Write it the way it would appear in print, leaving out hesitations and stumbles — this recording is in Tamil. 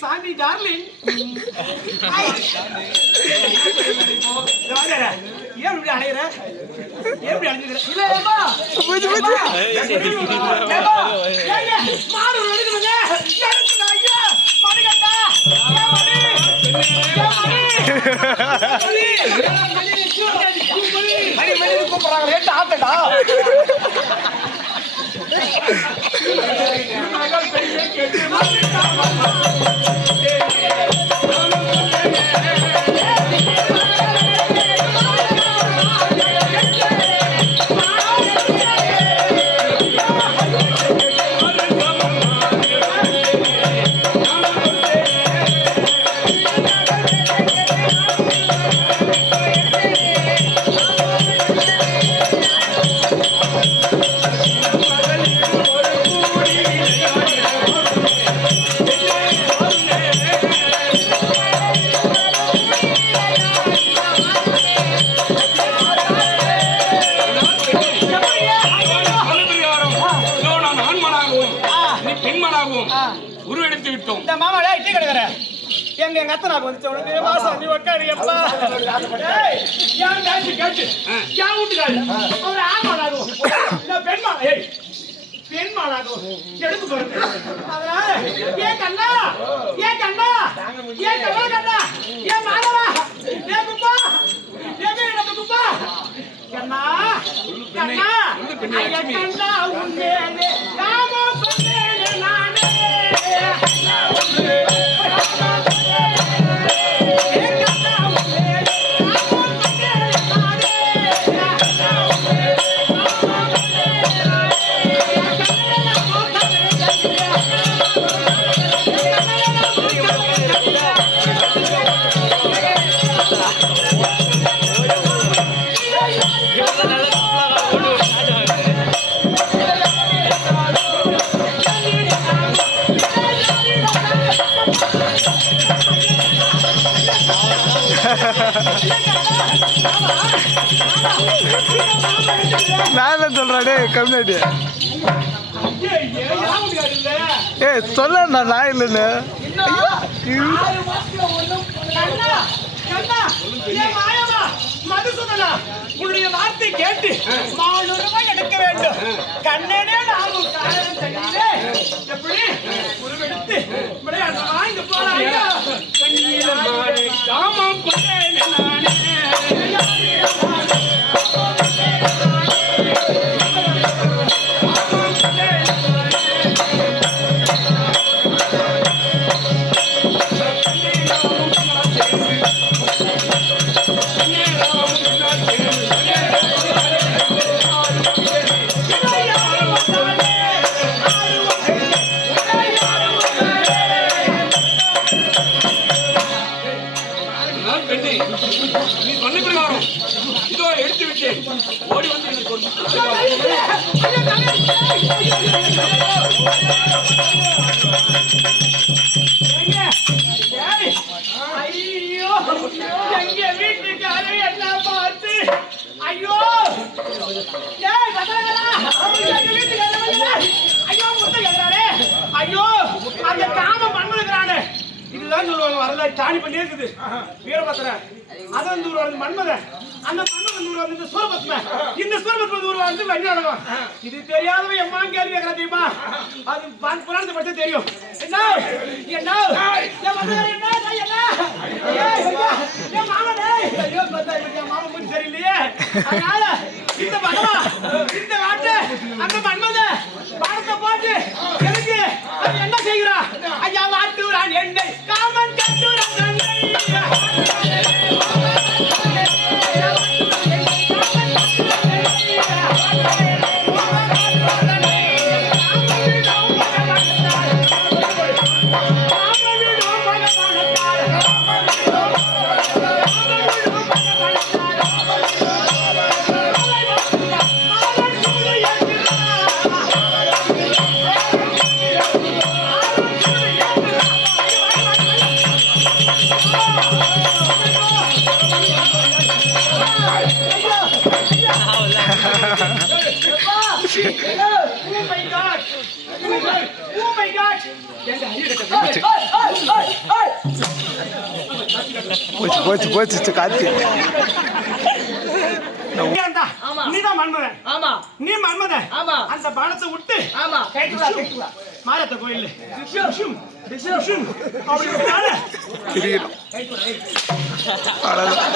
சாமி டார்லிங் ஏன் இப்படி அலையிற? எப்படி அலைஞ்சுக்கிற? இல்ல மாடு எடுக்கணுங்க. எடுக்கணும் ஐயா மணிகண்டா மணி கூப்பிடுறாங்க. ரேட்டு ஆட்டடா உருவெடுத்து விட்டோம். இந்த மாமாடா இட்டி கிடக்குற எங்க அத்தனாக்கு வந்து உனக்கு வாசம் நீ உட்காருப்பா. ஏன் டான்ஸ் கேட்டு ஏன் வீட்டுக்காரு அவர் ஆமாடாகும் இல்லை பெண்மாடா பெண்மாடாகும் எடுத்து போறது. அதனால ஏன் கண்ணா ஏன் கண்ணா ஏன் கண்ணா கண்ணா ஏன் மாதவா ஏன் குப்பா ஏன் குப்பா கண்ணா கண்ணா கண்ணா உன்னே ராமோ பண்ணே நானே நான் சொல்றாடே கம்யூனிட்டி சொல்ல நான் இல்லைன்னு உன்னுடைய வார்த்தை கேட்டு 400 ரூபாய் எடுக்க வேண்டும். கண்ணனே நாமும் எப்படி உருவெடுத்து வாங்கி போறாங்க. காமம் நானே நீ சொன்ன பிரகாரம் இதோ எடுத்து விட்டேன். ஓடி வந்து எனக்கு ஐயோ எங்க வீட்டுக்காரே என்ன பார்த்து ஐயோ ஐயோ முட்டைறாரே ஐயோ அந்த காமம் பண்ணுகிறானே. இதுதான் சொல்லுவாங்க வரல சாணி பண்ணி இருக்குது வீரபத்திரன். அதன் தூரம் வந்து மன்மதன். அந்த மன்மதன் தூரம் வந்து சூரபத்மன். இந்த சூரபத்மன் தூரம் வந்து வெண்ணாடகம். இது தெரியாதவன் எம்மா கேள்வி கேட்கற தெரியுமா? அது புராணத்தை பற்றி தெரியும். என்ன என்ன மாமா மூஞ்சி சரியில்லையே. அதனால இந்த பகவா இந்த வாட்டு அந்த மன்மதன் பணத்தை போட்டு எனக்கு என்ன செய்கிறா? ஐயா வாட்டுறான் என்னை காமன் கட்டுறான் தன்னை. Oh my God. எங்க ஐயோ போச்சு போச்சு காத்தி ஆமா. நீதான் மன்மதன். ஆமா நீ மன்மதன். ஆமா. அந்த பானத்தை விட்டு ஆமா கைட்டுவா மாரத்த கோயில்ல விஷம் விஷம் அப்படி விட்டாலே திரியிடும் அவ்வளோதான்